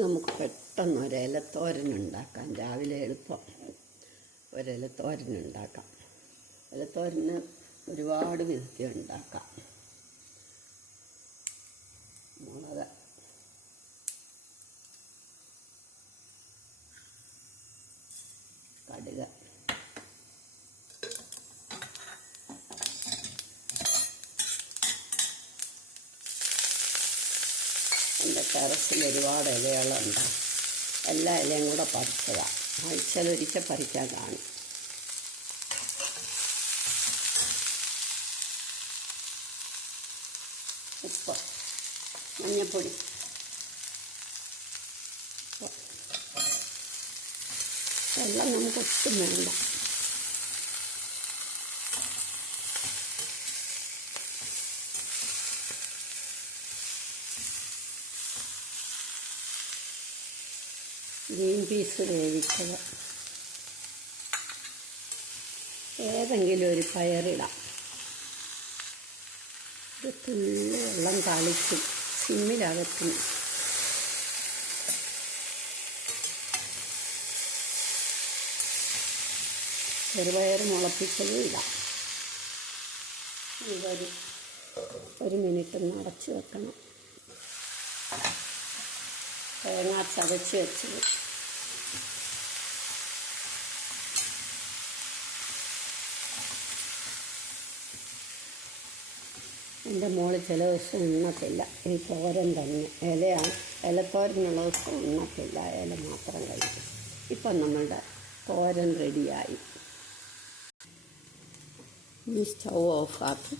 നമുക്ക് പെട്ടെന്ന് ഒരിലത്തോരനുണ്ടാക്കാം. രാവിലെ എളുപ്പം ഒരിലത്തോരനുണ്ടാക്കാം. ഇലത്തോരന് ഒരുപാട് വിധത്തിൽ ഉണ്ടാക്കാം. മുളക്, കടുക്, എൻ്റെ ടെറസിൽ ഒരുപാട് ഇലകളുണ്ട്. എല്ലാ ഇലയും കൂടെ പറിച്ചതാണ്. ആഴ്ചയിലൊരിക്കൽ പറിക്കാൻ കാണും. ഉപ്പ്, മഞ്ഞൾപ്പൊടി, വെള്ളം നമുക്കൊട്ടും വേണ്ട. ഗ്രീൻ പീസ് വേവിച്ചത്, ഏതെങ്കിലും ഒരു പയറിടാം. ഒരു തുള്ളി വെള്ളം താളിക്കും, സിമ്മിലകത്തും. ചെറുപയർ മുളപ്പിച്ചതും ഇടാം. ഒരു മിനിറ്റ് ഒന്ന് അടച്ചു വെക്കണം. തേങ്ങ ചതച്ച് വെച്ചത്, എൻ്റെ മോള് ചില ദിവസം ഉണ്ണത്തില്ല. ഈ തോരൻ തന്നെ ഇലത്തോരനുള്ള ദിവസം ഉണ്ണത്തില്ല, ഇല മാത്രം കഴിക്കും. ഇപ്പം നമ്മളുടെ തോരൻ റെഡിയായി. ഈ സ്റ്റൗ ഓഫാക്കി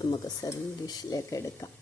നമുക്ക് സെർവിങ് ഡിഷിലേക്ക് എടുക്കാം.